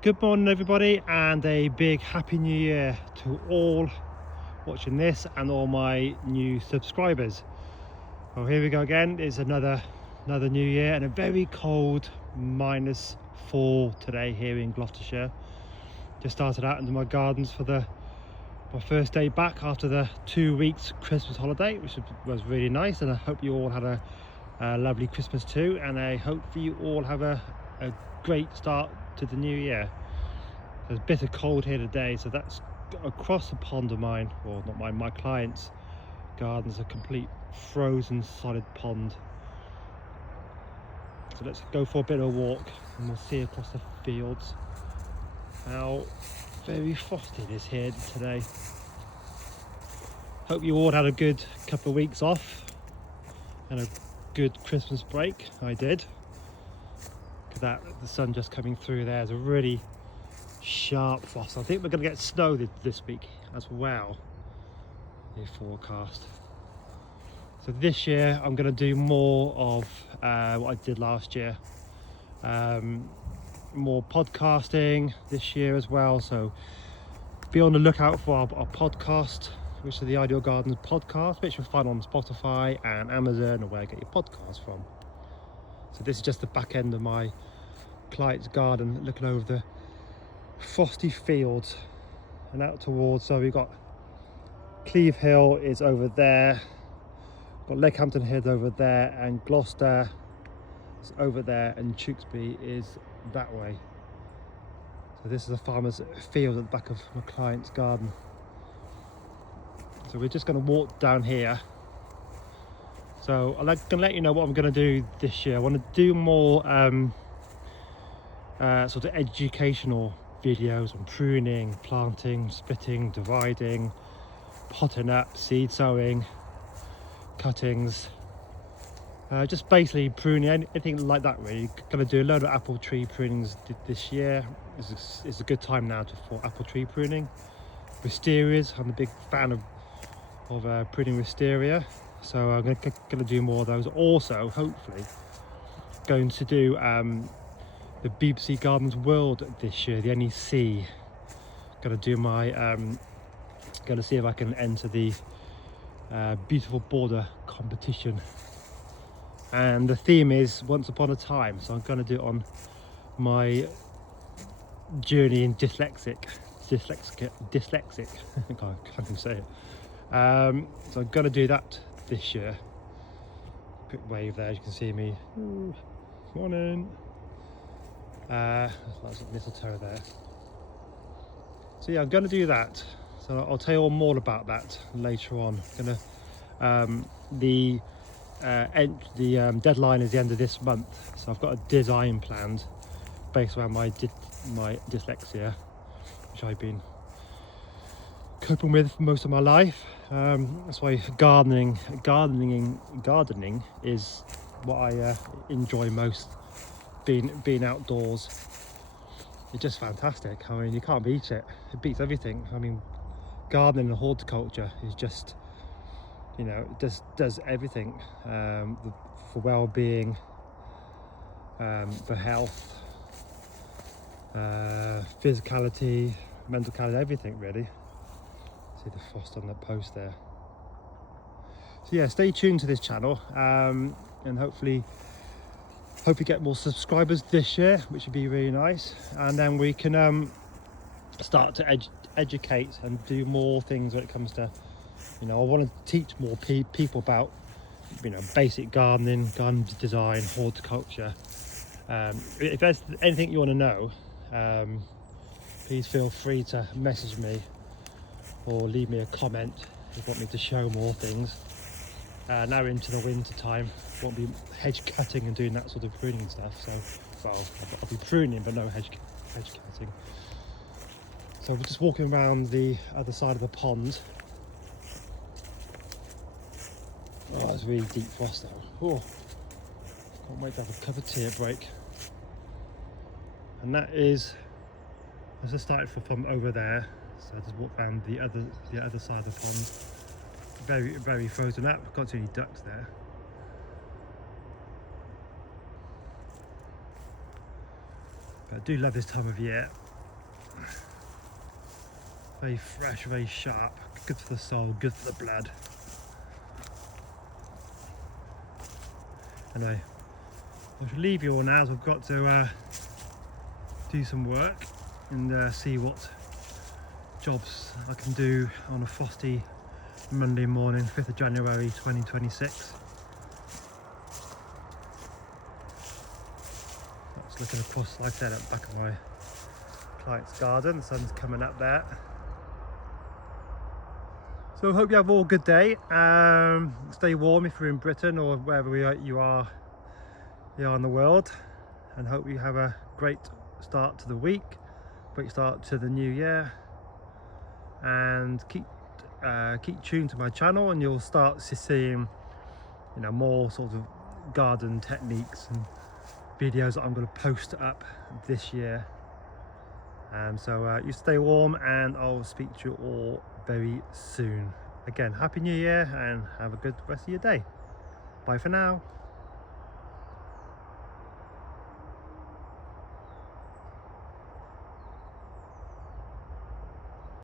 Good morning everybody, and a big happy new year to all watching this and all my new subscribers. Well, here we go again. It's another new year and a very cold -4 today here in Gloucestershire. Just started out into my gardens for my first day back after the 2 weeks Christmas holiday, which was really nice, and I hope you all had a lovely Christmas too, and I hope you all have a great start to the new year. There's a bit of cold here today, so that's across the pond of mine, or not mine, my client's garden's a complete frozen solid pond. So let's go for a bit of a walk and we'll see across the fields how very frosty it is here today. Hope you all had a good couple of weeks off and a good Christmas break. I did. Look at that, the sun just coming through. There's a really sharp frost. I think we're going to get snow this week as well, the forecast. So this year I'm going to do more of what I did last year, more podcasting this year as well, so be on the lookout for our podcast, which is the Ideal Gardens podcast, which you'll find on Spotify and Amazon, or where you get your podcasts from. So this is just the back end of my client's garden, looking over the frosty fields and out towards, so we've got Cleve Hill is over there, got Leckhampton Head over there, and Gloucester is over there, and Tewkesbury is that way. So this is a farmer's field at the back of my client's garden. So we're just going to walk down here. So I'm going to let you know what I'm going to do this year. I want to do more sort of educational videos on pruning, planting, splitting, dividing, potting up, seed sowing, cuttings, just basically pruning, anything like that really. Going to do a load of apple tree prunings this year. It's a good time now for apple tree pruning. Wisterias, I'm a big fan of pruning wisteria, so I'm going to do more of those. Also, hopefully, going to do the BBC Gardens World this year, the NEC. Going to do my going to see if I can enter the beautiful border competition, and the theme is once upon a time, so I'm going to do it on my journey in dyslexic I can't even say it. So I'm going to do that this year. Quick wave there, you can see me. Ooh, morning. That's mistletoe there. So yeah, I'm going to do that. So I'll tell you all more about that later on. The deadline is the end of this month, so I've got a design planned based around my dyslexia, which I've been coping with most of my life. That's why gardening is what I enjoy most. Being outdoors, it's just fantastic. I mean, you can't beat it. It beats everything. I mean, gardening and horticulture is just, you know, it just does everything for well-being, for health, physicality, mentality, everything really. See the frost on that post there. So yeah, stay tuned to this channel, and hopefully get more subscribers this year, which would be really nice, and then we can start to educate and do more things when it comes to, you know, I want to teach more people about, you know, basic gardening, garden design, horticulture. If there's anything you want to know, please feel free to message me or leave me a comment if you want me to show more things. Now into the winter time, won't be hedge cutting and doing that sort of pruning and stuff, so well, I'll be pruning but no hedge cutting. So we're just walking around the other side of the pond. Oh, it's really deep frost though. Oh, can't wait to have a cup of tea at break. And that is, I just started from over there, so I just walked around the other side of the pond. Very frozen up. Can't see any ducks there. But I do love this time of year. Very fresh, very sharp, good for the soul, good for the blood. Anyway, I should leave you all now as I've got to do some work and see what jobs I can do on a frosty Monday morning, 5th of January 2026. That's looking across, like I said, at the back of my client's garden. The sun's coming up there. So I hope you have all a good day. Stay warm if you're in Britain or wherever you are in the world, and hope you have a great start to the week, great start to the new year, and keep tuned to my channel, and you'll start seeing, you know, more sort of garden techniques and videos that I'm going to post up this year. So you stay warm, and I'll speak to you all very soon. Again, happy new year, and have a good rest of your day. Bye for now.